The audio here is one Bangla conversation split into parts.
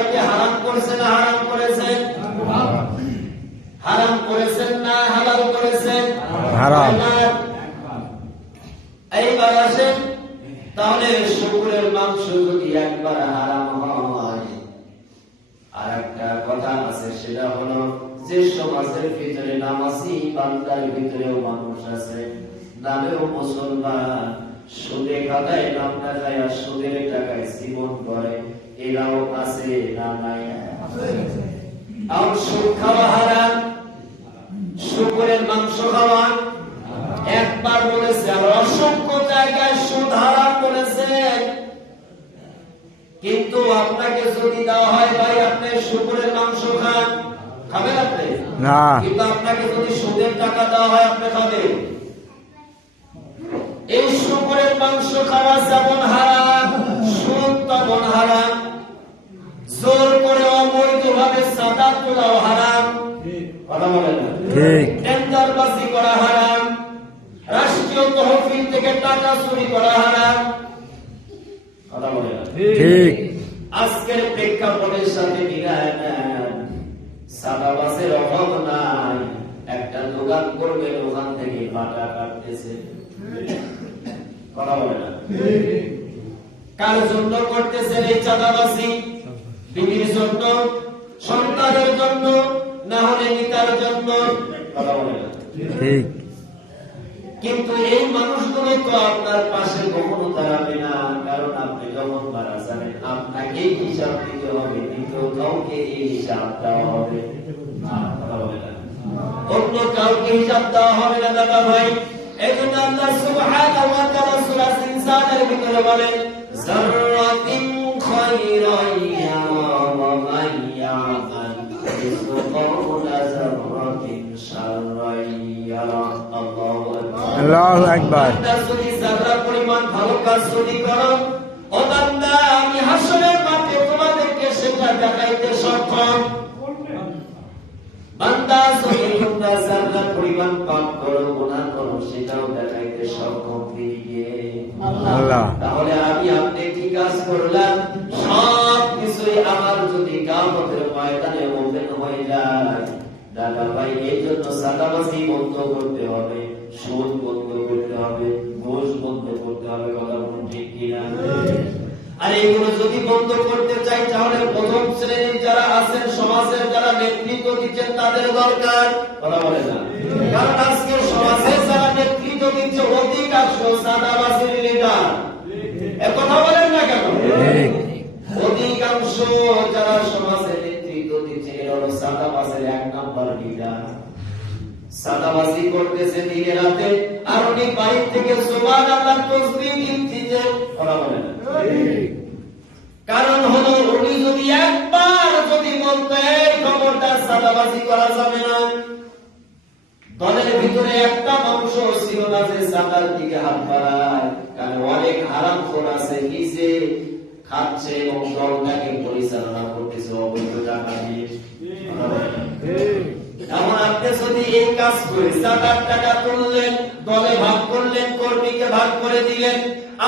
হালালকে হারাম করছেন না হারাম করেছেন? হারাম করেছেন না হালাল করেছেন? হারাম। এইবার আসেন, তাহলে শুকুরের মাংস যদি একবার হারাম হয়, আর একটা কথা আছে, সেটা হলো যে সমাজের ভিতরে নামাজি বান্দার ভিতরেও মানুষ আছে, নামেও মুসলমান, সুদে খাতায় নাম দেখায় আর সুদের টাকায় জীবন করে, এরাও আছে না নাই? আর সুদ খাওয়া হারাম, শুকুরের মাংস খাওয়া একবার বলেছে, আর অসংখ্য জায়গায় সুদ হারাম বলেছে। কিন্তু আপনাকে যদি দেওয়া হয়, ভাই আপনি শুকুরের মাংস খান, খাবেন আপনি না? কিন্তু আপনাকে যদি সুদের টাকা দেওয়া হয়, আপনি খাবেন? এই শুকুরের মাংস খাওয়া যেমন হারাম, সুদ তেমন হারাম। জোর করে অবৈধভাবে চাঁদা তোলাও হারাম, কথা বলেন না? ঠিক। টেন্ডারবাজি করা হারাম, রাষ্ট্রীয় তহবিল থেকে টাকা চুরি করা হারাম, কথা বলেন না? ঠিক। আজকের প্রেক্ষাপটের সাথে মিলায় নেন, চাঁদাবাজের অভাব নাই। একটা দোকান করবে, ওখান থেকে বাটা কাটতেছে, কথা বলে না? কার জন্য করতেছেন এই চাঁদাবাজি? বিবির জন্য, সন্তানের জন্য, না হলে নেতার জন্য, কথা বলে না? ঠিক। কিন্তু এই মানুষগুলো তো আপনার পাশে কখনো দাঁড়াবে না, কারণ আপনি যখন মারা যাবেন আপনাকে হিসাব দিতে হবে, দ্বিতীয় কাউকে এই হিসাব দেওয়া হবে না, কথা বলে না? অন্য কাউকে হিসাব দেওয়া হবে না দাদা ভাই। এই জন্য আল্লাহ সুবহানাহু ওয়া তাআলা সূরা ইনসানের ভিতরে বলেন, যাররাতিন খায়রান ইয়ারা ওয়া মান ইয়ামাল মিসকালা যাররাতিন শাররান ইয়ারা। আল্লাহু আকবার। যদি যারা পরিমাণ ভালো কাজ যদি করো, ও বান্দা, আমি হাসরের মাঠে তোমাদেরকে সেটা দেখাইতে সক্ষম। বান্দা যদি তোমরা যারা পরিমাণ পাপ করো, গুনাহ করো, সেটাও দেখাইতে সক্ষম দিকে আল্লাহ। তাহলে আমি আপনি কি কাজ করলাম, সব কিছুই আমার যদি কিয়ামতের ময়দানে ওপেন হয়ে যায়, দাদা ভাই, এই জন্য চাঁদাবাজি বন্ধ করতে হবে, সুদ বন্ধ করতে হবে, ঘুষ বন্ধ করতে হবে, কথা বলুন ঠিক কিনা? আর এইগুলো যদি বন্ধ করতে চাই, তাহলে প্রথম শ্রেণীর যারা আছেন, সমাজের যারা নেতৃত্ব দিচ্ছেন, তাদের দরকার, কথা বলে না? কারণ আজকে সমাজে যারা নেতৃত্ব দিচ্ছে, অধিকাংশ চাঁদাবাজির লিডার, কথা বলেন না কেন? অধিকাংশ যারা সমাজে নেতৃত্ব দিচ্ছে, এরা হলো চাঁদাবাজের এক নাম্বার লিডার। চাঁদাবাজি করতেছে দিনে রাতে, আর উনি বাড়ি থেকে সুবহানাল্লাহ তাসবিহ দিচ্ছে, কথা বলেন না? কারণ হলো, উনি যদি একবার যদি বলতেন খবরদার চাঁদাবাজি করা যাবে না, দলের ভিতরে একটা মানুষ ছিল না যে চাঁদার দিকে হাত বাড়ায়। কারণ অনেক হারামখোর আছে, নিজে খাচ্ছে এবং দলটাকে পরিচালনা করতেছে অবৈধ টাকা দিয়ে। এমন আপনি যদি এই কাজ করে চাঁদার টাকা তুললেন, দলে ভাগ করলেন, কর্মীকে ভাগ করে দিলেন,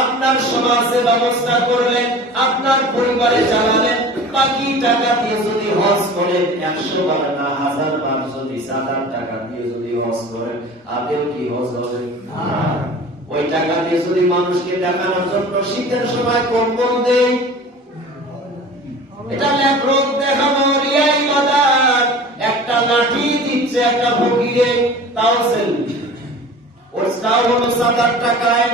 আপনার সমাজে ব্যবস্থা করলেন, আপনার পরিবারে চালালেন, বাকি টাকা দিয়ে যদি হজ করেন, 100 বার না 1000 বার যদি চাঁদার টাকা দিয়ে যদি হজ করেন, আদেও কি হজ হবে? ওই টাকা দিয়ে যদি মানুষকে দেখানোর জন্য শীতের সময় কম্বল দেয়, এটা লেখক দেখানো, রিয়াই মাদার, একটা লাঠি দিচ্ছে একটা ফকিরে, তাও সেলফি, ওর চাও হলো চাঁদার টাকায়।